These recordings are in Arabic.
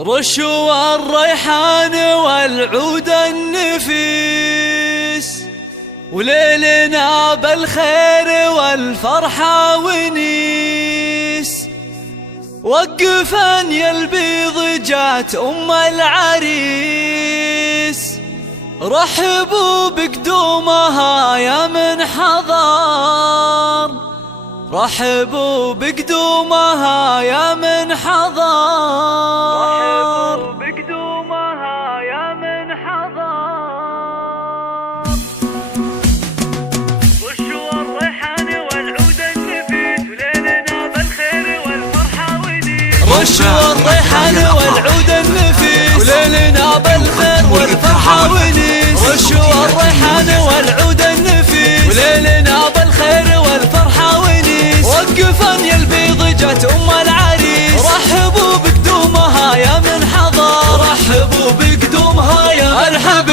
رشوا الريحان والعود النفيس، وليلنا بالخير والفرحة ونيس. وقفن يا البيض جات أم العريس، رحبوا بقدومها يا من حضر، رحبوا بقدومها يا من حضر، رحبوا بقدومها يا من حضر. رشوا الريحان والعود النفيس، وليلنا بالخير والفرحة ونيس. رشوا الريحان والعود النفيس، وليلنا بالخير والفرحة ونيس. رشوا الريحان والعود النفيس، وليلنا بالخير والفرحة ونيس. وقفن يا البيض جات أم العريس، رحبوا بقدومها يا من حضر، رحبوا بقدومها يا ارحبي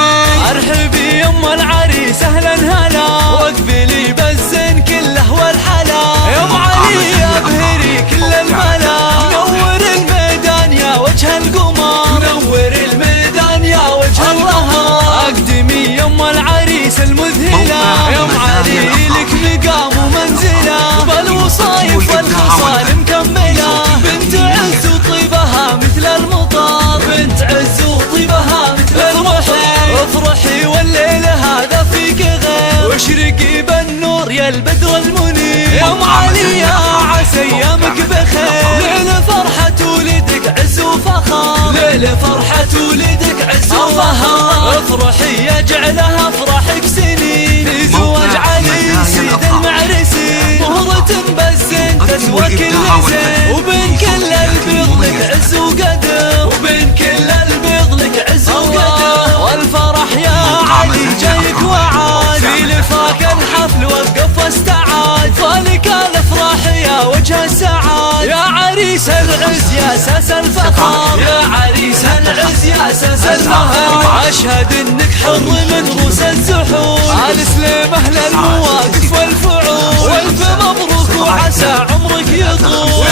ارحبي يا أم العريس أهلا هلا، واقبلي بالزين كله والحلا. يا أم علي يا بهري كل الملا، نور الميدان يا وجه القمر، نور الميدان يا وجه القمر. أقدمي يا أم العريس المذهلة، يا أم علي لك مقام ومنزلة، بالوصايف والخصال مكملة. بنت عز وطيبها مثل المطر، بنت عز وطيبها مثل المطر. افرحي والليل هذا فيك غير، واشرقي بالنور يا البدر المنير. يا أم علي يا عسى ايامك بخير، ليل فرحة ولدك عز وفخر، ليل فرحة ولدك عز وفخر. افرحي يجعلها افراحك سنين، في زواج علي سيد المعرسين. مهرة بالزين تسوى كل زين، وبين كل البيض لك عز وقدر، وبين كل البيض لك عز وقدر. والفرح يا علي جايك وعاد، في لفاك الحفل وقف واستعاد. فالك الافراح يا وجه السعاد، يا عريس العز يا اساس الفخر، يا عريس العز يا اساس الفخر. اشهد انك حر من روس الزحول، آل سليم اهل المواقف والفعول. والف مبروك وعسى عمرك يطول،